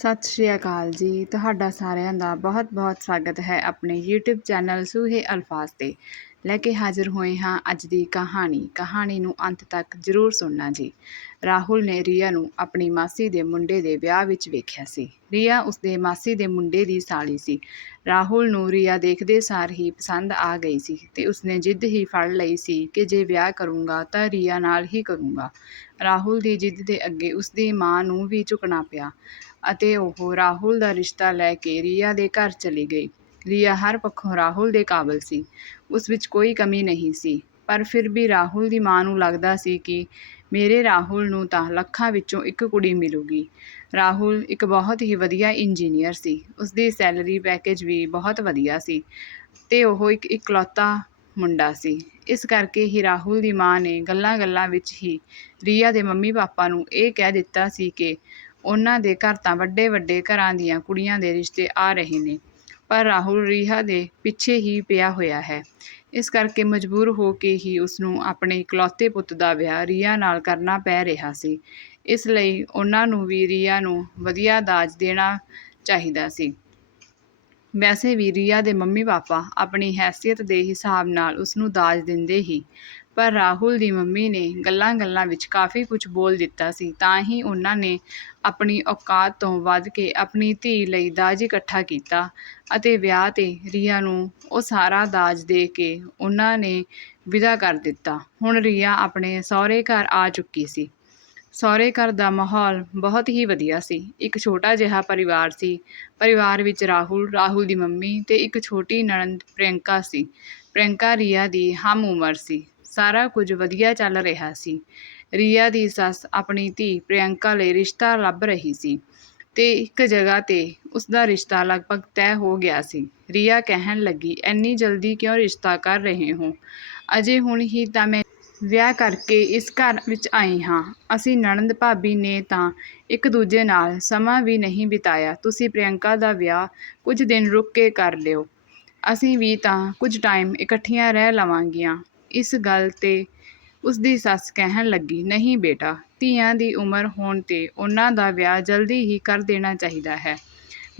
ਸਤਿ ਸ਼੍ਰੀ ਅਕਾਲ ਜੀ। ਤੁਹਾਡਾ ਸਾਰਿਆਂ ਦਾ ਬਹੁਤ-ਬਹੁਤ ਸਵਾਗਤ ਹੈ ਆਪਣੇ YouTube ਚੈਨਲ ਸੂਹੇ ਅਲਫਾਜ਼ ਤੇ। ਲੈ ਕੇ ਹਾਜ਼ਰ ਹੋਏ ਹਾਂ ਅੱਜ ਦੀ ਕਹਾਣੀ। ਕਹਾਣੀ ਨੂੰ ਅੰਤ ਤੱਕ ਜ਼ਰੂਰ ਸੁਣਨਾ ਜੀ। ਰਾਹੁਲ ਨੇ ਰੀਆ ਨੂੰ ਆਪਣੀ ਮਾਸੀ ਦੇ ਮੁੰਡੇ ਦੇ ਵਿਆਹ ਵਿੱਚ ਵੇਖਿਆ ਸੀ। ਰੀਆ ਉਸਦੇ ਮਾਸੀ ਦੇ ਮੁੰਡੇ ਦੀ ਸਾਲੀ ਸੀ। ਰਾਹੁਲ ਨੂੰ ਰੀਆ ਦੇਖਦੇ ਸਾਰ ਹੀ ਪਸੰਦ ਆ ਗਈ ਸੀ ਤੇ ਉਸਨੇ ਜਿੱਦ ਹੀ ਫੜ ਲਈ ਸੀ ਕਿ ਜੇ ਵਿਆਹ ਕਰੂੰਗਾ ਤਾਂ ਰੀਆ ਨਾਲ ਹੀ ਕਰੂੰਗਾ। ਰਾਹੁਲ ਦੀ ਜਿੱਦ ਦੇ ਅੱਗੇ ਉਸਦੀ ਮਾਂ ਨੂੰ ਵੀ ਝੁਕਣਾ ਪਿਆ। ਅਤੇ ਉਹ ਰਾਹੁਲ ਦਾ ਰਿਸ਼ਤਾ ਲੈ ਕੇ ਰੀਆ ਦੇ ਘਰ ਚਲੀ ਗਈ। ਰੀਆ ਹਰ ਪੱਖੋਂ ਰਾਹੁਲ ਦੇ ਕਾਬਲ ਸੀ। ਉਸ ਵਿੱਚ ਕੋਈ ਕਮੀ ਨਹੀਂ ਸੀ। ਪਰ ਫਿਰ ਵੀ ਰਾਹੁਲ ਦੀ ਮਾਂ ਨੂੰ ਲੱਗਦਾ ਸੀ ਕਿ ਮੇਰੇ ਰਾਹੁਲ ਨੂੰ ਤਾਂ ਲੱਖਾਂ ਵਿੱਚੋਂ ਇੱਕ ਕੁੜੀ ਮਿਲੂਗੀ। ਰਾਹੁਲ ਇੱਕ ਬਹੁਤ ਹੀ ਵਧੀਆ ਇੰਜੀਨੀਅਰ ਸੀ। ਉਸ ਦੀ ਸੈਲਰੀ ਪੈਕੇਜ ਵੀ ਬਹੁਤ ਵਧੀਆ ਸੀ ਤੇ ਉਹ ਇੱਕ ਇਕਲੌਤਾ ਮੁੰਡਾ ਸੀ। ਇਸ ਕਰਕੇ ਹੀ ਰਾਹੁਲ ਦੀ ਮਾਂ ਨੇ ਗੱਲਾਂ-ਗੱਲਾਂ ਵਿੱਚ ਹੀ ਰੀਆ ਦੇ ਮੰਮੀ ਪਾਪਾ ਨੂੰ ਇਹ ਕਹਿ ਦਿੱਤਾ ਸੀ ਕਿ ਉਹਨਾਂ ਦੇ ਘਰ ਤਾਂ ਵੱਡੇ-ਵੱਡੇ ਘਰਾਂ ਦੀਆਂ ਕੁੜੀਆਂ ਦੇ ਰਿਸ਼ਤੇ ਆ ਰਹੇ ਨੇ, ਪਰ ਰਾਹੁਲ ਰੀਹਾ ਦੇ ਪਿੱਛੇ ਹੀ ਪਿਆ ਹੋਇਆ ਹੈ। ਇਸ ਕਰਕੇ ਮਜਬੂਰ ਹੋ ਕੇ ਹੀ ਉਸ ਨੂੰ ਆਪਣੇ ਇਕਲੌਤੇ ਪੁੱਤ ਦਾ ਵਿਆਹ ਰੀਆ ਨਾਲ ਕਰਨਾ ਪੈ ਰਿਹਾ ਸੀ। ਇਸ ਲਈ ਉਹਨਾਂ ਨੂੰ ਵੀ ਰੀਆ ਨੂੰ ਵਧੀਆ ਦਾਜ ਦੇਣਾ ਚਾਹੀਦਾ ਸੀ। ਵੈਸੇ ਵੀ ਰੀਆ ਦੇ ਮੰਮੀ ਪਾਪਾ ਆਪਣੀ ਹੈਸੀਅਤ ਦੇ ਹਿਸਾਬ ਨਾਲ ਉਸ ਨੂੰ ਦਾਜ ਦਿੰਦੇ ਹੀ ਪਰ ਰਾਹੁਲ ਦੀ ਮੰਮੀ ਨੇ ਗੱਲਾਂ-ਗੱਲਾਂ ਵਿੱਚ ਕਾਫੀ ਕੁਝ ਬੋਲ ਦਿੱਤਾ ਸੀ, ਤਾਂ ਹੀ ਉਹਨਾਂ ਨੇ ਆਪਣੀ ਔਕਾਤ ਤੋਂ ਵੱਧ ਕੇ ਆਪਣੀ ਧੀ ਲਈ ਦਾਜ ਇਕੱਠਾ ਕੀਤਾ ਅਤੇ ਵਿਆਹ ਤੇ ਰੀਆ ਨੂੰ ਉਹ ਸਾਰਾ ਦਾਜ ਦੇ ਕੇ ਉਹਨਾਂ ਨੇ ਵਿਦਾ ਕਰ ਦਿੱਤਾ। ਹੁਣ ਰੀਆ ਆਪਣੇ ਸਹੁਰੇ ਘਰ ਆ ਚੁੱਕੀ ਸੀ। ਸਹੁਰੇ ਘਰ ਦਾ ਮਾਹੌਲ ਬਹੁਤ ਹੀ ਵਧੀਆ ਸੀ। ਇੱਕ ਛੋਟਾ ਜਿਹਾ ਪਰਿਵਾਰ ਸੀ। ਪਰਿਵਾਰ ਵਿੱਚ ਰਾਹੁਲ ਰਾਹੁਲ ਦੀ ਮੰਮੀ ਤੇ ਇੱਕ ਛੋਟੀ ਨਣਦ ਪ੍ਰਿਯੰਕਾ ਸੀ। ਪ੍ਰਿਯੰਕਾ ਰੀਆ ਦੀ ਹਮ ਉਮਰ ਸੀ। ਸਾਰਾ ਕੁਝ ਵਧੀਆ ਚੱਲ ਰਿਹਾ ਸੀ। ਰੀਆ ਦੀ ਸੱਸ ਆਪਣੀ ਧੀ ਪ੍ਰਿਯੰਕਾ ਲਈ ਰਿਸ਼ਤਾ ਲੱਭ ਰਹੀ ਸੀ ਤੇ ਇੱਕ ਜਗ੍ਹਾ ਤੇ ਉਸ ਦਾ ਰਿਸ਼ਤਾ ਲਗਭਗ ਤੈਅ ਹੋ ਗਿਆ ਸੀ। ਰੀਆ ਕਹਿਣ ਲੱਗੀ ਐਨੀ ਜਲਦੀ ਕਿਉਂ ਰਿਸ਼ਤਾ ਕਰ ਰਹੇ ਹੋ? ਅਜੇ ਹੁਣ ਹੀ ਤਾਂ ਮੈਂ ਵਿਆਹ ਕਰਕੇ ਇਸ ਘਰ ਵਿੱਚ ਆਈ ਹਾਂ। ਅਸੀਂ ਨਣਦ ਭਾਬੀ ਨੇ ਤਾਂ ਇੱਕ ਦੂਜੇ ਨਾਲ ਸਮਾਂ ਵੀ ਨਹੀਂ ਬਿਤਾਇਆ। ਤੁਸੀਂ ਪ੍ਰਿਯੰਕਾ ਦਾ ਵਿਆਹ ਕੁਝ ਦਿਨ ਰੁਕ ਕੇ ਕਰ ਲਿਓ। ਅਸੀਂ ਵੀ ਤਾਂ ਕੁਝ ਟਾਈਮ ਇਕੱਠੀਆਂ ਰਹਿ ਲਵਾਂਗੀਆਂ। ਇਸ ਗੱਲ ਤੇ ਉਸਦੀ ਸੱਸ ਕਹਿਣ ਲੱਗੀ, ਨਹੀਂ ਬੇਟਾ, ਧੀਆਂ ਦੀ ਉਮਰ ਹੋਣ ਤੇ ਉਹਨਾਂ ਦਾ ਵਿਆਹ ਜਲਦੀ ਹੀ ਕਰ ਦੇਣਾ ਚਾਹੀਦਾ ਹੈ।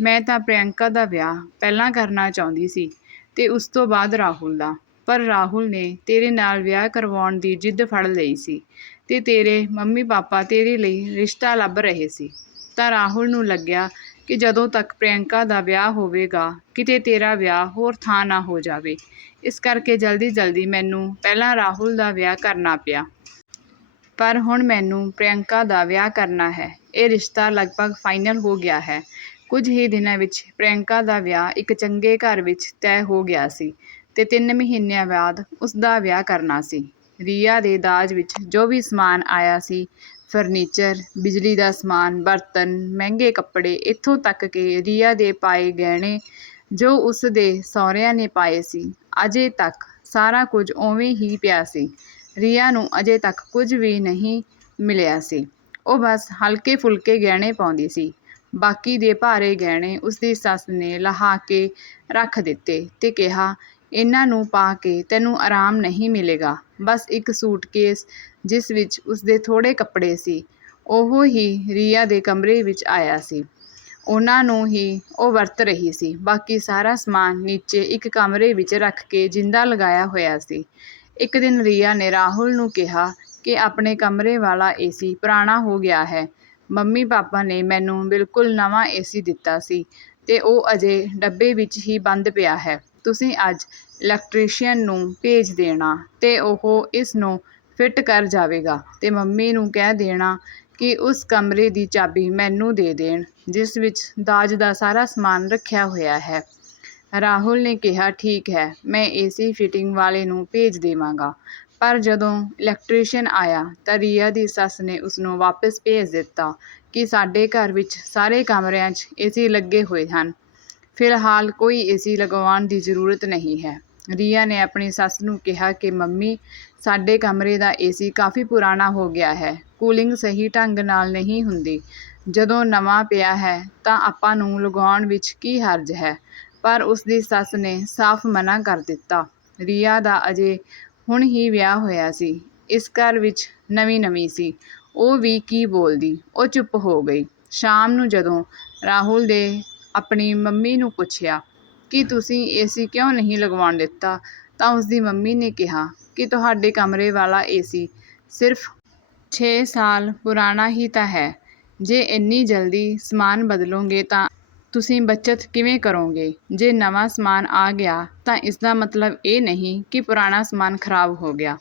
ਮੈਂ ਤਾਂ ਪ੍ਰਿਯੰਕਾ ਦਾ ਵਿਆਹ ਪਹਿਲਾਂ ਕਰਨਾ ਚਾਹੁੰਦੀ ਸੀ ਤੇ ਉਸ ਤੋਂ ਬਾਅਦ ਰਾਹੁਲ ਦਾ। ਪਰ ਰਾਹੁਲ ਨੇ ਤੇਰੇ ਨਾਲ ਵਿਆਹ ਕਰਵਾਉਣ ਦੀ ਜਿੱਦ ਫੜ ਲਈ ਸੀ ਤੇ ਤੇਰੇ ਮੰਮੀ ਪਾਪਾ ਤੇਰੇ ਲਈ ਰਿਸ਼ਤਾ ਲੱਭ ਰਹੇ ਸੀ। ਤਾਂ ਰਾਹੁਲ ਨੂੰ ਲੱਗਿਆ ਕਿ ਜਦੋਂ ਤੱਕ ਪ੍ਰਿਯੰਕਾ ਦਾ ਵਿਆਹ ਹੋਵੇਗਾ, ਕਿਤੇ ਤੇਰਾ ਵਿਆਹ ਹੋਰ ਥਾਂ ਨਾ ਹੋ ਜਾਵੇ। ਇਸ ਕਰਕੇ ਜਲਦੀ-ਜਲਦੀ ਮੈਨੂੰ ਪਹਿਲਾਂ ਰਾਹੁਲ ਦਾ ਵਿਆਹ ਕਰਨਾ ਪਿਆ। ਪਰ ਹੁਣ ਮੈਨੂੰ ਪ੍ਰਿਯੰਕਾ ਦਾ ਵਿਆਹ ਕਰਨਾ ਹੈ। ਇਹ ਰਿਸ਼ਤਾ ਲਗਭਗ ਫਾਈਨਲ ਹੋ ਗਿਆ ਹੈ। ਕੁਝ ਹੀ ਦਿਨਾਂ ਵਿੱਚ ਪ੍ਰਿਯੰਕਾ ਦਾ ਵਿਆਹ ਇੱਕ ਚੰਗੇ ਘਰ ਵਿੱਚ ਤੈਅ ਹੋ ਗਿਆ ਸੀ ਤੇ 3 ਮਹੀਨਿਆਂ ਬਾਅਦ ਉਸ ਦਾ ਵਿਆਹ ਕਰਨਾ ਸੀ। ਰੀਆ ਦੇ ਦਾਜ ਵਿੱਚ ਜੋ ਵੀ ਸਮਾਨ ਆਇਆ ਸੀ ਫਰਨੀਚਰ, ਬਿਜਲੀ ਦਾ ਸਮਾਨ, ਬਰਤਨ, ਮਹਿੰਗੇ ਕੱਪੜੇ, ਇੱਥੋਂ ਤੱਕ ਕਿ ਰੀਆ ਦੇ ਪਾਏ ਗਹਿਣੇ, ਜੋ ਉਸ ਦੇ ਸਹੁਰਿਆਂ ਨੇ ਪਾਏ ਸੀ। ਅਜੇ ਤੱਕ ਸਾਰਾ ਕੁਝ ਉਵੇਂ ਹੀ ਪਿਆ ਸੀ। ਰੀਆ ਨੂੰ ਅਜੇ ਤੱਕ ਕੁਝ ਵੀ ਨਹੀਂ ਮਿਲਿਆ ਸੀ। ਉਹ ਬਸ ਹਲਕੇ ਫੁਲਕੇ ਗਹਿਣੇ ਪਾਉਂਦੀ ਸੀ। ਬਾਕੀ ਦੇ ਭਾਰੇ ਗਹਿਣੇ ਉਸ ਦੀ ਸੱਸ ਨੇ ਲਹਾ ਕੇ ਰੱਖ ਦਿੱਤੇ ਤੇ ਕਿਹਾ ਇਹਨਾਂ ਨੂੰ ਪਾ ਕੇ ਤੈਨੂੰ ਆਰਾਮ ਨਹੀਂ ਮਿਲੇਗਾ। ਬਸ ਇੱਕ ਸੂਟਕੇਸ, ਜਿਸ ਵਿੱਚ ਉਸਦੇ ਥੋੜ੍ਹੇ ਕੱਪੜੇ ਸੀ, ਉਹ ਹੀ ਰੀਆ ਦੇ ਕਮਰੇ ਵਿੱਚ ਆਇਆ ਸੀ। ਉਹਨਾਂ ਨੂੰ ਹੀ ਉਹ ਵਰਤ ਰਹੀ ਸੀ। ਬਾਕੀ ਸਾਰਾ ਸਮਾਨ ਨੀਚੇ ਇੱਕ ਕਮਰੇ ਵਿੱਚ ਰੱਖ ਕੇ ਜਿੰਦਾ ਲਗਾਇਆ ਹੋਇਆ ਸੀ। ਇੱਕ ਦਿਨ ਰੀਆ ਨੇ ਰਾਹੁਲ ਨੂੰ ਕਿਹਾ ਕਿ ਆਪਣੇ ਕਮਰੇ ਵਾਲਾ ਏਸੀ ਪੁਰਾਣਾ ਹੋ ਗਿਆ ਹੈ। ਮੰਮੀ ਪਾਪਾ ਨੇ ਮੈਨੂੰ ਬਿਲਕੁਲ ਨਵਾਂ ਏਸੀ ਦਿੱਤਾ ਸੀ ਤੇ ਉਹ ਅਜੇ ਡੱਬੇ ਵਿੱਚ ਹੀ ਬੰਦ ਪਿਆ ਹੈ। ਤੁਸੀਂ ਅੱਜ ਇਲੈਕਟ੍ਰੀਸ਼ੀਅਨ ਨੂੰ ਭੇਜ ਦੇਣਾ ਅਤੇ ਉਹ ਇਸ ਨੂੰ ਫਿੱਟ ਕਰ ਜਾਵੇਗਾ। ਅਤੇ ਮੰਮੀ ਨੂੰ ਕਹਿ ਦੇਣਾ ਕਿ ਉਸ ਕਮਰੇ ਦੀ ਚਾਬੀ ਮੈਨੂੰ ਦੇ ਦੇਣ, ਜਿਸ ਵਿੱਚ ਦਾਜ ਦਾ ਸਾਰਾ ਸਮਾਨ ਰੱਖਿਆ ਹੋਇਆ ਹੈ। ਰਾਹੁਲ ਨੇ ਕਿਹਾ, ਠੀਕ ਹੈ, ਮੈਂ ਏਸੀ ਫਿਟਿੰਗ ਵਾਲੇ ਨੂੰ ਭੇਜ ਦੇਵਾਂਗਾ। ਪਰ ਜਦੋਂ ਇਲੈਕਟ੍ਰੀਸ਼ੀਅਨ ਆਇਆ ਤਾਂ ਰੀਆ ਦੀ ਸੱਸ ਨੇ ਉਸ ਨੂੰ ਵਾਪਸ ਭੇਜ ਦਿੱਤਾ ਕਿ ਸਾਡੇ ਘਰ ਵਿੱਚ ਸਾਰੇ ਕਮਰਿਆਂ 'ਚ ਏਸੀ ਲੱਗੇ ਹੋਏ ਹਨ। ਫਿਲਹਾਲ ਕੋਈ ਏਸੀ ਲਗਵਾਉਣ ਦੀ ਜ਼ਰੂਰਤ ਨਹੀਂ ਹੈ। ਰੀਆ ਨੇ ਆਪਣੀ ਸੱਸ ਨੂੰ ਕਿਹਾ ਕਿ, ਮੰਮੀ, ਸਾਡੇ ਕਮਰੇ ਦਾ ਏਸੀ ਕਾਫੀ ਪੁਰਾਣਾ ਹੋ ਗਿਆ ਹੈ। ਕੂਲਿੰਗ ਸਹੀ ਢੰਗ ਨਾਲ ਨਹੀਂ ਹੁੰਦੀ। ਜਦੋਂ ਨਵਾਂ ਪਿਆ ਹੈ, ਤਾਂ ਆਪਾਂ ਨੂੰ ਲਗਾਉਣ ਵਿੱਚ ਕੀ ਹਰਜ ਹੈ? ਪਰ ਉਸ ਦੀ ਸੱਸ ਨੇ ਸਾਫ਼ ਮਨਾ ਕਰ ਦਿੱਤਾ। ਰੀਆ ਦਾ ਅਜੇ ਹੁਣ ਹੀ ਵਿਆਹ ਹੋਇਆ ਸੀ। ਇਸ ਘਰ ਵਿੱਚ ਨਵੀਂ-ਨਵੀਂ ਸੀ। ਉਹ ਵੀ ਕੀ ਬੋਲਦੀ? ਉਹ ਚੁੱਪ ਹੋ ਗਈ। ਸ਼ਾਮ ਨੂੰ ਜਦੋਂ ਰਾਹੁਲ ਦੇ ਆਪਣੀ ਮੰਮੀ ਨੂੰ ਪੁੱਛਿਆ ਕਿ ਤੁਸੀਂ ਏਸੀ ਕਿਉਂ ਨਹੀਂ ਲਗਵਾਉਣ ਦਿੱਤਾ? ਤਾਂ ਉਸਦੀ ਮੰਮੀ ਨੇ ਕਿਹਾ ਕਿ ਤੁਹਾਡੇ ਕਮਰੇ ਵਾਲਾ ਏਸੀ ਸਿਰਫ 6 ਸਾਲ ਪੁਰਾਣਾ ਹੀ ਤਾਂ ਹੈ। ਜੇ ਇੰਨੀ ਜਲਦੀ ਸਮਾਨ ਬਦਲੋਗੇ ਤਾਂ ਤੁਸੀਂ ਬੱਚਤ ਕਿਵੇਂ ਕਰੋਗੇ? ਜੇ ਨਵਾਂ ਸਮਾਨ ਆ ਗਿਆ ਤਾਂ ਇਸ ਦਾ ਮਤਲਬ ਇਹ ਨਹੀਂ ਕਿ ਪੁਰਾਣਾ ਸਮਾਨ ਖਰਾਬ ਹੋ ਗਿਆ।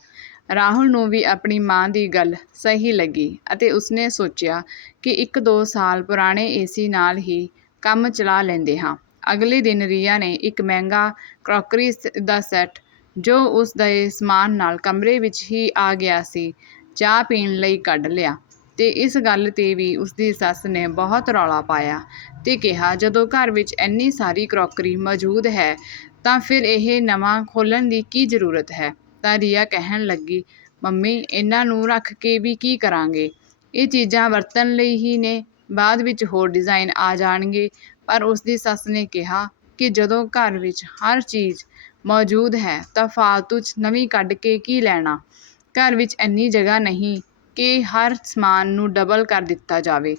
ਰਾਹੁਲ ਨੂੰ ਵੀ ਆਪਣੀ ਮਾਂ ਦੀ ਗੱਲ ਸਹੀ ਲੱਗੀ ਅਤੇ ਉਸਨੇ ਸੋਚਿਆ ਕਿ ਇੱਕ ਦੋ ਸਾਲ ਪੁਰਾਣੇ ਏਸੀ ਨਾਲ ਹੀ ਕੰਮ ਚਲਾ ਲੈਂਦੇ ਹਾਂ। ਅਗਲੇ ਦਿਨ ਰੀਆ ਨੇ ਇੱਕ ਮਹਿੰਗਾ ਕਰੋਕਰੀ ਦਾ ਸੈੱਟ, ਜੋ ਉਸ ਦੇ ਸਮਾਨ ਨਾਲ ਕਮਰੇ ਵਿੱਚ ਹੀ ਆ ਗਿਆ ਸੀ, ਚਾਹ ਪੀਣ ਲਈ ਕੱਢ ਲਿਆ ਤੇ ਇਸ ਗੱਲ ਤੇ ਵੀ ਉਸਦੀ ਸੱਸ ਨੇ ਬਹੁਤ ਰੌਲਾ ਪਾਇਆ ਤੇ ਕਿਹਾ, ਜਦੋਂ ਘਰ ਵਿੱਚ ਇੰਨੀ ਸਾਰੀ ਕਰੋਕਰੀ ਮੌਜੂਦ ਹੈ, ਤਾਂ ਫਿਰ ਇਹ ਨਵਾਂ ਖੋਲ੍ਹਣ ਦੀ ਕੀ ਜ਼ਰੂਰਤ ਹੈ? ਤਾਂ ਰੀਆ ਕਹਿਣ ਲੱਗੀ, ਮੰਮੀ, ਇਹਨਾਂ ਨੂੰ ਰੱਖ ਕੇ ਵੀ ਕੀ ਕਰਾਂਗੇ? ਇਹ ਚੀਜ਼ਾਂ ਵਰਤਣ ਲਈ ਹੀ ਨੇ। ਬਾਅਦ ਵਿੱਚ ਹੋਰ ਡਿਜ਼ਾਈਨ ਆ ਜਾਣਗੇ। ਪਰ ਉਸਦੀ ਸੱਸ ਨੇ ਕਿਹਾ ਕਿ ਜਦੋਂ ਘਰ ਵਿੱਚ ਹਰ ਚੀਜ਼ ਮੌਜੂਦ ਹੈ ਤਾਂ ਫਾਲਤੂ 'ਚ ਨਵੀਂ ਕੱਢ ਕੇ ਕੀ ਲੈਣਾ? ਘਰ ਵਿੱਚ ਇੰਨੀ ਜਗ੍ਹਾ ਨਹੀਂ ਕਿ ਹਰ ਸਮਾਨ ਨੂੰ ਡਬਲ ਕਰ ਦਿੱਤਾ ਜਾਵੇ।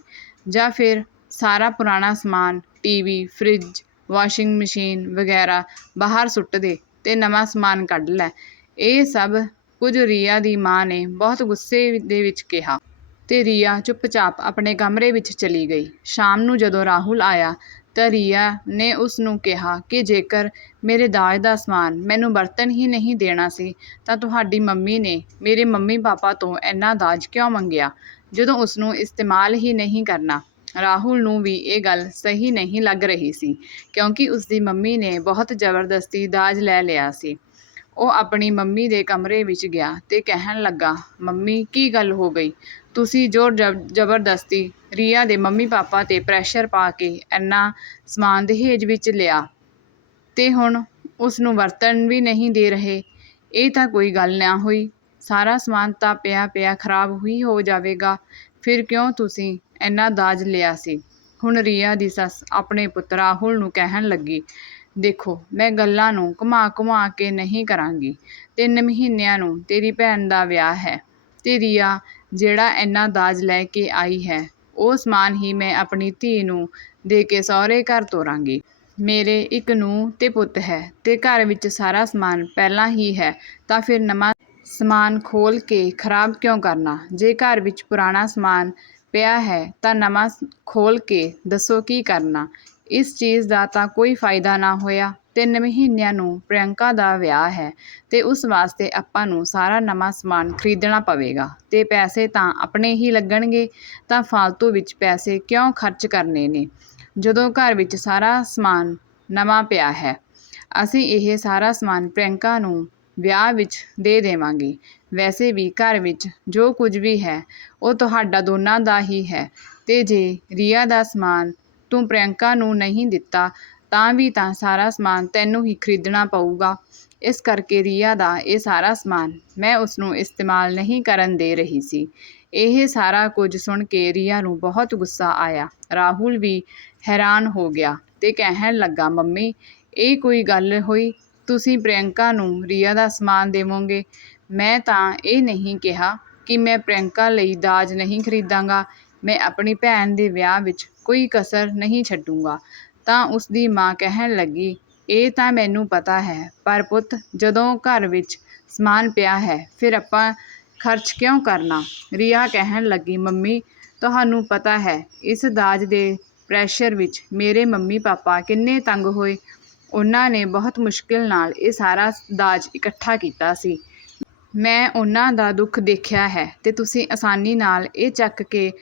ਜਾਂ ਫਿਰ ਸਾਰਾ ਪੁਰਾਣਾ ਸਮਾਨ ਟੀਵੀ ਫ੍ਰਿਜ ਵਾਸ਼ਿੰਗ ਮਸ਼ੀਨ ਵਗੈਰਾ ਬਾਹਰ ਸੁੱਟ ਦੇ ਤੇ ਨਵਾਂ ਸਮਾਨ ਕੱਢ ਲੈ। ਇਹ ਸਭ ਕੁਝ ਰੀਆ ਦੀ ਮਾਂ ਨੇ ਬਹੁਤ ਗੁੱਸੇ ਦੇ ਵਿੱਚ ਕਿਹਾ। ਤੇ ਰੀਆ ਚੁੱਪਚਾਪ ਆਪਣੇ ਕਮਰੇ ਵਿੱਚ ਚਲੀ ਗਈ। ਸ਼ਾਮ ਨੂੰ ਜਦੋਂ ਰਾਹੁਲ ਆਇਆ ਤਾਂ ਰੀਆ ਨੇ ਉਸ ਨੂੰ ਕਿਹਾ ਕਿ ਜੇਕਰ ਮੇਰੇ ਦਾਜ ਦਾ ਸਮਾਨ ਮੈਨੂੰ ਵਰਤਣ ਹੀ ਨਹੀਂ ਦੇਣਾ ਸੀ ਤਾਂ ਤੁਹਾਡੀ ਮੰਮੀ ਨੇ ਮੇਰੇ ਮੰਮੀ ਪਾਪਾ ਤੋਂ ਇੰਨਾ ਦਾਜ ਕਿਉਂ ਮੰਗਿਆ? ਜਦੋਂ ਉਸਨੂੰ ਇਸਤੇਮਾਲ ਹੀ ਨਹੀਂ ਕਰਨਾ, ਰਾਹੁਲ ਨੂੰ ਵੀ ਇਹ ਗੱਲ ਸਹੀ ਨਹੀਂ ਲੱਗ ਰਹੀ ਸੀ ਕਿਉਂਕਿ ਉਸਦੀ ਮੰਮੀ ਨੇ ਬਹੁਤ ਜ਼ਬਰਦਸਤੀ ਦਾਜ ਲੈ ਲਿਆ ਸੀ। ਉਹ ਆਪਣੀ ਮੰਮੀ ਦੇ ਕਮਰੇ ਵਿੱਚ ਗਿਆ ਤੇ ਕਹਿਣ ਲੱਗਾ, ਮੰਮੀ, ਕੀ ਗੱਲ ਹੋ ਗਈ? ਤੁਸੀਂ ਜ਼ੋਰ ਜਬ ਜਬਰਦਸਤੀ ਰੀਆ ਦੇ ਮੰਮੀ ਪਾਪਾ ਤੇ ਪ੍ਰੈਸ਼ਰ ਪਾ ਕੇ ਇੰਨਾ ਸਮਾਨ ਦਹੇਜ ਵਿੱਚ ਲਿਆ ਤੇ ਹੁਣ ਉਸਨੂੰ ਵਰਤਣ ਵੀ ਨਹੀਂ ਦੇ ਰਹੇ। ਇਹ ਤਾਂ ਕੋਈ ਗੱਲ ਨਾ ਹੋਈ। ਸਾਰਾ ਸਮਾਨ ਤਾਂ ਪਿਆ ਪਿਆ ਖਰਾਬ ਹੀ ਹੋ ਜਾਵੇਗਾ। ਫਿਰ ਕਿਉਂ ਤੁਸੀਂ ਇੰਨਾ ਦਾਜ ਲਿਆ ਸੀ? ਹੁਣ ਰੀਆ ਦੀ ਸੱਸ ਆਪਣੇ ਪੁੱਤ ਰਾਹੁਲ ਨੂੰ ਕਹਿਣ ਲੱਗੀ ਦੇਖੋ, ਮੈਂ ਗੱਲਾਂ ਨੂੰ ਘੁਮਾ ਘੁਮਾ ਕੇ ਨਹੀਂ ਕਰਾਂਗੀ। ਤਿੰਨ ਮਹੀਨਿਆਂ ਨੂੰ ਤੇਰੀ ਭੈਣ ਦਾ ਵਿਆਹ ਹੈ। ਤੇ ਰੀਆ ਜਿਹੜਾ ਇੰਨਾ ਦਾਜ ਲੈ ਕੇ ਆਈ ਹੈ, ਉਹ ਸਮਾਨ ਹੀ ਮੈਂ ਆਪਣੀ ਧੀ ਨੂੰ ਦੇ ਕੇ ਸਹੁਰੇ ਘਰ ਤੋਰਾਂਗੀ। ਮੇਰੇ ਇੱਕ ਨੂੰਹ ਤੇ ਪੁੱਤ ਹੈ ਤੇ ਘਰ ਵਿੱਚ ਸਾਰਾ ਸਮਾਨ ਪਹਿਲਾਂ ਹੀ ਹੈ, ਤਾਂ ਫਿਰ ਨਵਾਂ ਸਮਾਨ ਖੋਲ ਕੇ ਖਰਾਬ ਕਿਉਂ ਕਰਨਾ? ਜੇ ਘਰ ਵਿੱਚ ਪੁਰਾਣਾ ਸਮਾਨ ਪਿਆ ਹੈ, ਤਾਂ ਨਵਾਂ ਖੋਲ ਕੇ ਦੱਸੋ ਕੀ ਕਰਨਾ? ਇਸ ਚੀਜ਼ ਦਾ ਤਾਂ ਕੋਈ ਫਾਇਦਾ ਨਾ ਹੋਇਆ ਤਿੰਨ ਮਹੀਨਿਆਂ ਨੂੰ ਪ੍ਰਿਅੰਕਾ ਦਾ ਵਿਆਹ ਹੈ ਅਤੇ ਉਸ ਵਾਸਤੇ ਆਪਾਂ ਨੂੰ ਸਾਰਾ ਨਵਾਂ ਸਮਾਨ ਖਰੀਦਣਾ ਪਵੇਗਾ ਅਤੇ ਪੈਸੇ ਤਾਂ ਆਪਣੇ ਹੀ ਲੱਗਣਗੇ ਤਾਂ ਫਾਲਤੂ ਵਿੱਚ ਪੈਸੇ ਕਿਉਂ ਖਰਚ ਕਰਨੇ ਨੇ? ਜਦੋਂ ਘਰ ਵਿੱਚ ਸਾਰਾ ਸਮਾਨ ਨਵਾਂ ਪਿਆ ਹੈ, ਅਸੀਂ ਇਹ ਸਾਰਾ ਸਮਾਨ ਪ੍ਰਿਅੰਕਾ ਨੂੰ ਵਿਆਹ ਵਿੱਚ ਦੇ ਦੇਵਾਂਗੇ। ਵੈਸੇ ਵੀ ਘਰ ਵਿੱਚ ਜੋ ਕੁਝ ਵੀ ਹੈ, ਉਹ ਤੁਹਾਡਾ ਦੋਨਾਂ ਦਾ ਹੀ ਹੈ ਅਤੇ ਜੇ ਰੀਆ ਦਾ ਸਮਾਨ ਤੂੰ ਪ੍ਰਿਅੰਕਾ ਨੂੰ ਨਹੀਂ ਦਿੱਤਾ, ਤਾਂ ਵੀ ਤਾਂ ਸਾਰਾ ਸਮਾਨ ਤੈਨੂੰ ਹੀ ਖਰੀਦਣਾ ਪਊਗਾ। ਇਸ ਕਰਕੇ ਰੀਆ ਦਾ ਇਹ ਸਾਰਾ ਸਮਾਨ ਮੈਂ ਉਸ ਨੂੰ ਇਸਤੇਮਾਲ ਨਹੀਂ ਕਰਨ ਦੇ ਰਹੀ ਸੀ। ਇਹ ਸਾਰਾ ਕੁਝ ਸੁਣ ਕੇ ਰੀਆ ਨੂੰ ਬਹੁਤ ਗੁੱਸਾ ਆਇਆ। ਰਾਹੁਲ ਵੀ ਹੈਰਾਨ ਹੋ ਗਿਆ ਤੇ ਕਹਿਣ ਲੱਗਾ, ਮੰਮੀ, ਇਹ ਕੋਈ ਗੱਲ ਹੋਈ? ਤੁਸੀਂ ਪ੍ਰਿਅੰਕਾ ਨੂੰ ਰੀਆ ਦਾ ਸਮਾਨ ਦੇਵੋਗੇ? ਮੈਂ ਤਾਂ ਇਹ ਨਹੀਂ ਕਿਹਾ ਕਿ ਮੈਂ ਪ੍ਰਿਅੰਕਾ ਲਈ ਦਾਜ ਨਹੀਂ ਖਰੀਦਾਂਗਾ। ਮੈਂ ਆਪਣੀ ਭੈਣ ਦੇ ਵਿਆਹ ਵਿੱਚ ਕੋਈ ਕਸਰ ਨਹੀਂ ਛੱਡੂੰਗਾ। ਤਾਂ ਉਸ ਦੀ ਮਾਂ ਕਹਿਣ ਲੱਗੀ, ਇਹ ਤਾਂ ਮੈਨੂੰ ਪਤਾ ਹੈ, ਪਰ ਪੁੱਤ, ਜਦੋਂ ਘਰ ਵਿੱਚ ਸਮਾਨ ਪਿਆ ਹੈ, ਫਿਰ ਆਪਾਂ ਖਰਚ ਕਿਉਂ ਕਰਨਾ? ਰੀਆ ਕਹਿਣ ਲੱਗੀ, ਮੰਮੀ, ਤੁਹਾਨੂੰ ਪਤਾ ਹੈ, ਇਸ ਦਾਜ ਦੇ ਪ੍ਰੈਸ਼ਰ ਵਿੱਚ ਮੇਰੇ ਮੰਮੀ ਪਾਪਾ ਕਿੰਨੇ ਤੰਗ ਹੋਏ। ਉਹਨਾਂ ਨੇ ਬਹੁਤ ਮੁਸ਼ਕਿਲ ਨਾਲ ਇਹ ਸਾਰਾ ਦਾਜ ਇਕੱਠਾ ਕੀਤਾ ਸੀ। ਮੈਂ ਉਹਨਾਂ ਦਾ ਦੁੱਖ ਦੇਖਿਆ ਹੈ ਤੇ ਤੁਸੀਂ ਆਸਾਨੀ ਨਾਲ ਇਹ ਚੱਕ ਕੇ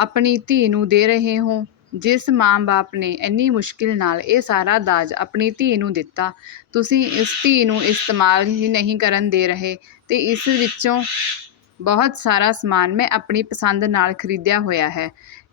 ਆਪਣੀ ਧੀ ਨੂੰ ਦੇ ਰਹੇ ਹੋ। ਜਿਸ ਮਾਂ-ਬਾਪ ਨੇ ਇੰਨੀ ਮੁਸ਼ਕਿਲ ਨਾਲ ਇਹ ਸਾਰਾ ਦਾਜ ਆਪਣੀ ਧੀ ਨੂੰ ਦਿੱਤਾ, ਤੁਸੀਂ ਇਸ ਧੀ ਨੂੰ ਇਸਤੇਮਾਲ ਹੀ ਨਹੀਂ ਕਰਨ ਦੇ ਰਹੇ ਤੇ ਇਸ ਵਿੱਚੋਂ ਬਹੁਤ ਸਾਰਾ ਸਮਾਨ ਮੈਂ ਆਪਣੀ ਪਸੰਦ ਨਾਲ ਖਰੀਦਿਆ ਹੋਇਆ ਹੈ।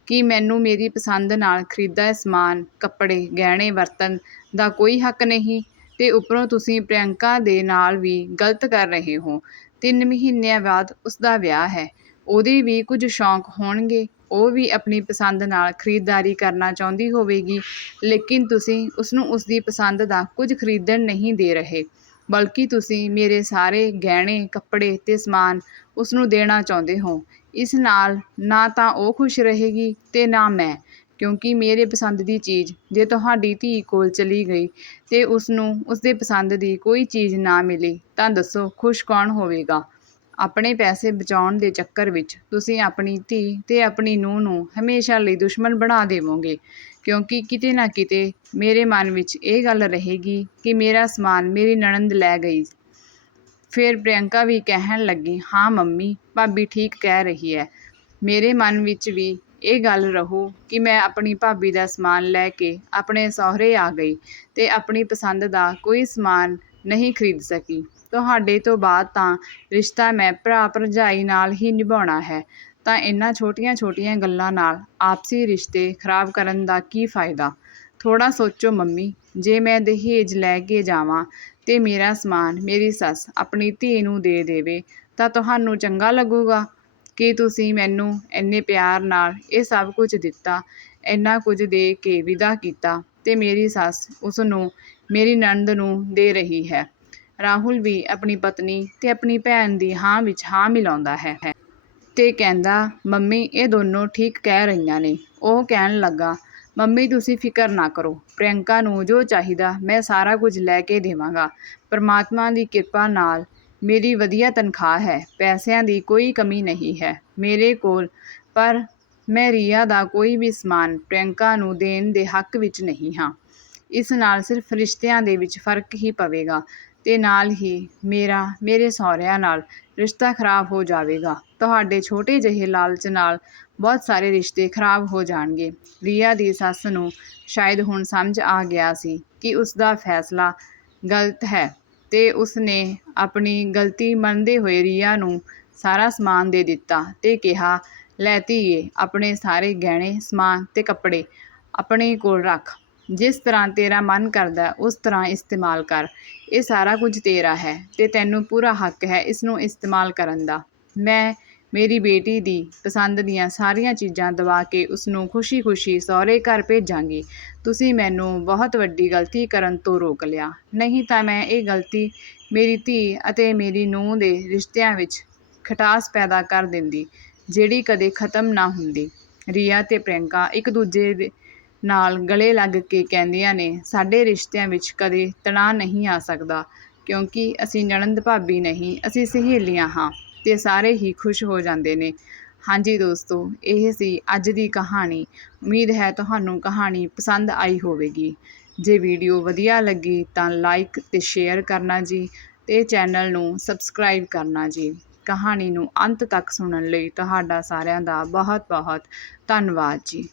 ਕਿ ਮੈਨੂੰ ਮੇਰੀ ਪਸੰਦ ਨਾਲ ਖਰੀਦਾ ਸਮਾਨ, ਕੱਪੜੇ, ਗਹਿਣੇ ਵਰਤਣ ਦਾ ਕੋਈ ਹੱਕ ਨਹੀਂ? ਤੇ ਉੱਪਰੋਂ ਤੁਸੀਂ ਪ੍ਰਿਯੰਕਾ ਦੇ ਨਾਲ ਵੀ ਗਲਤ ਕਰ ਰਹੇ ਹੋ। ਤਿੰਨ ਮਹੀਨਿਆਂ ਬਾਅਦ ਉਸ ਦਾ ਵਿਆਹ ਹੈ। ਉਹਦੇ ਵੀ ਕੁਝ ਸ਼ੌਂਕ ਹੋਣਗੇ। ਉਹ ਵੀ ਆਪਣੀ ਪਸੰਦ ਨਾਲ ਖਰੀਦਦਾਰੀ ਕਰਨਾ ਚਾਹੁੰਦੀ ਹੋਵੇਗੀ, ਲੇਕਿਨ ਤੁਸੀਂ ਉਸਨੂੰ ਉਸਦੀ ਪਸੰਦ ਦਾ ਕੁਝ ਖਰੀਦਣ ਨਹੀਂ ਦੇ ਰਹੇ, ਬਲਕਿ ਤੁਸੀਂ ਮੇਰੇ ਸਾਰੇ ਗਹਿਣੇ, ਕੱਪੜੇ ਤੇ ਸਮਾਨ ਉਸਨੂੰ ਦੇਣਾ ਚਾਹੁੰਦੇ ਹੋ। ਇਸ ਨਾਲ ਨਾ ਤਾਂ ਉਹ ਖੁਸ਼ ਰਹੇਗੀ ਤੇ ਨਾ ਮੈਂ, ਕਿਉਂਕਿ ਮੇਰੇ ਪਸੰਦ ਦੀ ਚੀਜ਼ ਜੇ ਤੁਹਾਡੀ ਧੀ ਕੋਲ ਚਲੀ ਗਈ ਤੇ ਉਸਨੂੰ ਉਸਦੇ ਪਸੰਦ ਦੀ ਕੋਈ ਚੀਜ਼ ਨਾ ਮਿਲੀ, ਤਾਂ ਦੱਸੋ ਖੁਸ਼ ਕੌਣ ਹੋਵੇਗਾ? ਆਪਣੇ ਪੈਸੇ ਬਚਾਉਣ ਦੇ ਚੱਕਰ ਵਿੱਚ ਤੁਸੀਂ ਆਪਣੀ ਧੀ ਤੇ ਆਪਣੀ ਨੂੰਹ ਨੂੰ ਹਮੇਸ਼ਾ ਲਈ ਦੁਸ਼ਮਣ ਬਣਾ ਦੇਵੋਗੇ। ਕਿਉਂਕਿ ਕਿਤੇ ਨਾ ਕਿਤੇ ਮੇਰੇ ਮਨ ਵਿੱਚ ਇਹ ਗੱਲ ਰਹੇਗੀ ਕਿ ਮੇਰਾ ਸਮਾਨ ਮੇਰੀ ਨਣੰਦ ਲੈ ਗਈ। ਫਿਰ ਪ੍ਰਿਯੰਕਾ ਵੀ ਕਹਿਣ ਲੱਗੀ, ਹਾਂ ਮੰਮੀ, ਭਾਬੀ ਠੀਕ ਕਹਿ ਰਹੀ ਹੈ। ਮੇਰੇ ਮਨ ਵਿੱਚ ਵੀ ਇਹ ਗੱਲ ਰਹੋ ਕਿ ਮੈਂ ਆਪਣੀ ਭਾਬੀ ਦਾ ਸਮਾਨ ਲੈ ਕੇ ਆਪਣੇ ਸਹੁਰੇ ਆ ਗਈ ਤੇ ਆਪਣੀ ਪਸੰਦ ਦਾ ਕੋਈ ਸਮਾਨ ਨਹੀਂ ਖਰੀਦ ਸਕੀ। ਤੁਹਾਡੇ ਤੋਂ ਬਾਅਦ ਤਾਂ ਰਿਸ਼ਤਾ ਮੈਂ ਭਰਾ ਭਰਜਾਈ ਨਾਲ ਹੀ ਨਿਭਾਉਣਾ ਹੈ। ਤਾਂ ਇਹਨਾਂ ਛੋਟੀਆਂ-ਛੋਟੀਆਂ ਗੱਲਾਂ ਨਾਲ ਆਪਸੀ ਰਿਸ਼ਤੇ ਖਰਾਬ ਕਰਨ ਦਾ ਕੀ ਫਾਇਦਾ? ਥੋੜਾ ਸੋਚੋ ਮੰਮੀ, ਜੇ ਮੈਂ ਦਹੇਜ ਲੈ ਕੇ ਜਾਵਾਂ ਤੇ ਮੇਰਾ ਸਮਾਨ ਮੇਰੀ ਸੱਸ ਆਪਣੀ ਧੀ ਨੂੰ ਦੇ ਦੇਵੇ, ਤਾਂ ਤੁਹਾਨੂੰ ਚੰਗਾ ਲੱਗੂਗਾ? ਕਿ ਤੁਸੀਂ ਮੈਨੂੰ ਇੰਨੇ ਪਿਆਰ ਨਾਲ ਇਹ ਸਭ ਕੁਝ ਦਿੱਤਾ, ਇੰਨਾ ਕੁਝ ਦੇ ਕੇ ਵਿਦਾ ਕੀਤਾ ਤੇ ਮੇਰੀ ਸੱਸ ਉਸ ਨੂੰ ਮੇਰੀ ਨਣਦ ਨੂੰ ਦੇ ਰਹੀ ਹੈ। ਰਾਹੁਲ ਵੀ ਆਪਣੀ ਪਤਨੀ ਅਤੇ ਆਪਣੀ ਭੈਣ ਦੀ ਹਾਂ ਵਿੱਚ ਹਾਂ ਮਿਲਾਉਂਦਾ ਹੈ। ਅਤੇ ਕਹਿੰਦਾ, ਮੰਮੀ, ਇਹ ਦੋਨੋਂ ਠੀਕ ਕਹਿ ਰਹੀਆਂ ਨੇ। ਉਹ ਕਹਿਣ ਲੱਗਾ, ਮੰਮੀ, ਤੁਸੀਂ ਫਿਕਰ ਨਾ ਕਰੋ। ਪ੍ਰਿਯੰਕਾ ਨੂੰ ਜੋ ਚਾਹੀਦਾ ਮੈਂ ਸਾਰਾ ਕੁਝ ਲੈ ਕੇ ਦੇਵਾਂਗਾ। ਪਰਮਾਤਮਾ ਦੀ ਕਿਰਪਾ ਨਾਲ ਮੇਰੀ ਵਧੀਆ ਤਨਖਾਹ ਹੈ। ਪੈਸਿਆਂ ਦੀ ਕੋਈ ਕਮੀ ਨਹੀਂ ਹੈ ਮੇਰੇ ਕੋਲ। ਪਰ ਮੈਂ ਰੀਆ ਦਾ ਕੋਈ ਵੀ ਸਮਾਨ ਪ੍ਰਿਯੰਕਾ ਨੂੰ ਦੇਣ ਦੇ ਹੱਕ ਵਿੱਚ ਨਹੀਂ ਹਾਂ। ਇਸ ਨਾਲ ਸਿਰਫ ਰਿਸ਼ਤਿਆਂ ਦੇ ਵਿੱਚ ਫ਼ਰਕ ਹੀ ਪਵੇਗਾ ਤੇ ਨਾਲ ਹੀ ਮੇਰਾ, ਮੇਰੇ ਸਹੁਰਿਆਂ ਨਾਲ ਰਿਸ਼ਤਾ ਖਰਾਬ ਹੋ ਜਾਵੇਗਾ। ਤੁਹਾਡੇ ਛੋਟੇ ਜਿਹੇ ਲਾਲਚ ਨਾਲ ਬਹੁਤ ਸਾਰੇ ਰਿਸ਼ਤੇ ਖਰਾਬ ਹੋ ਜਾਣਗੇ। ਰੀਆ ਦੀ ਸੱਸ ਨੂੰ ਸ਼ਾਇਦ ਹੁਣ ਸਮਝ ਆ ਗਿਆ ਸੀ ਕਿ ਉਸ ਦਾ ਫੈਸਲਾ ਗਲਤ ਹੈ ਤੇ ਉਸ ਨੇ ਆਪਣੀ ਗਲਤੀ ਮੰਨਦੇ ਹੋਏ ਰੀਆ ਨੂੰ ਸਾਰਾ ਸਮਾਨ ਦੇ ਦਿੱਤਾ ਤੇ ਕਿਹਾ, ਲੈ ਧੀਏ, ਆਪਣੇ ਸਾਰੇ ਗਹਿਣੇ, ਸਮਾਨ ਤੇ ਕੱਪੜੇ ਆਪਣੇ ਕੋਲ ਰੱਖ। ਜਿਸ ਤਰ੍ਹਾਂ ਤੇਰਾ ਮਨ ਕਰਦਾ, ਉਸ ਤਰ੍ਹਾਂ ਇਸਤੇਮਾਲ ਕਰ। ਇਹ ਸਾਰਾ ਕੁਝ ਤੇਰਾ ਹੈ ਤੇ ਤੈਨੂੰ ਪੂਰਾ ਹੱਕ ਹੈ ਇਸ ਨੂੰ ਇਸਤੇਮਾਲ ਕਰਨ ਦਾ। ਮੈਂ ਮੇਰੀ ਬੇਟੀ ਦੀ ਪਸੰਦ ਦੀਆਂ ਸਾਰੀਆਂ ਚੀਜ਼ਾਂ ਦਵਾ ਕੇ ਉਸ ਨੂੰ ਖੁਸ਼ੀ-ਖੁਸ਼ੀ ਸਹੁਰੇ ਘਰ ਭੇਜਾਂਗੀ। ਤੁਸੀਂ ਮੈਨੂੰ ਬਹੁਤ ਵੱਡੀ ਗਲਤੀ ਕਰਨ ਤੋਂ ਰੋਕ ਲਿਆ। ਨਹੀਂ ਤਾਂ ਮੈਂ ਇਹ ਗਲਤੀ ਮੇਰੀ ਧੀ ਅਤੇ ਮੇਰੀ ਨੂੰਹ ਦੇ ਰਿਸ਼ਤਿਆਂ ਵਿੱਚ ਖਟਾਸ ਪੈਦਾ ਕਰ ਦਿੰਦੀ, ਜਿਹੜੀ ਕਦੇ ਖਤਮ ਨਾ ਹੁੰਦੀ। ਰੀਆ ਤੇ ਪ੍ਰਿਯੰਕਾ ਇੱਕ ਦੂਜੇ ਦੇ ਨਾਲ ਗਲੇ ਲੱਗ ਕੇ ਕਹਿੰਦੀਆਂ ਨੇ, ਸਾਡੇ ਰਿਸ਼ਤਿਆਂ ਵਿੱਚ ਕਦੇ ਤਣਾਅ ਨਹੀਂ ਆ ਸਕਦਾ, ਕਿਉਂਕਿ ਅਸੀਂ ਨਣਦ ਭਾਬੀ ਨਹੀਂ, ਅਸੀਂ ਸਹੇਲੀਆਂ ਹਾਂ, ਤੇ ਸਾਰੇ ਹੀ ਖੁਸ਼ ਹੋ ਜਾਂਦੇ ਨੇ। ਹਾਂਜੀ ਦੋਸਤੋ, ਇਹ ਸੀ ਅੱਜ ਦੀ ਕਹਾਣੀ। ਉਮੀਦ ਹੈ ਤੁਹਾਨੂੰ ਕਹਾਣੀ ਪਸੰਦ ਆਈ ਹੋਵੇਗੀ। ਜੇ ਵੀਡੀਓ ਵਧੀਆ ਲੱਗੀ ਤਾਂ ਲਾਈਕ ਤੇ ਸ਼ੇਅਰ ਕਰਨਾ ਜੀ, ਤੇ ਚੈਨਲ ਨੂੰ ਸਬਸਕ੍ਰਾਈਬ ਕਰਨਾ ਜੀ। ਕਹਾਣੀ ਨੂੰ ਅੰਤ ਤੱਕ ਸੁਣਨ ਲਈ ਤੁਹਾਡਾ ਸਾਰਿਆਂ ਦਾ ਬਹੁਤ ਬਹੁਤ ਧੰਨਵਾਦ ਜੀ।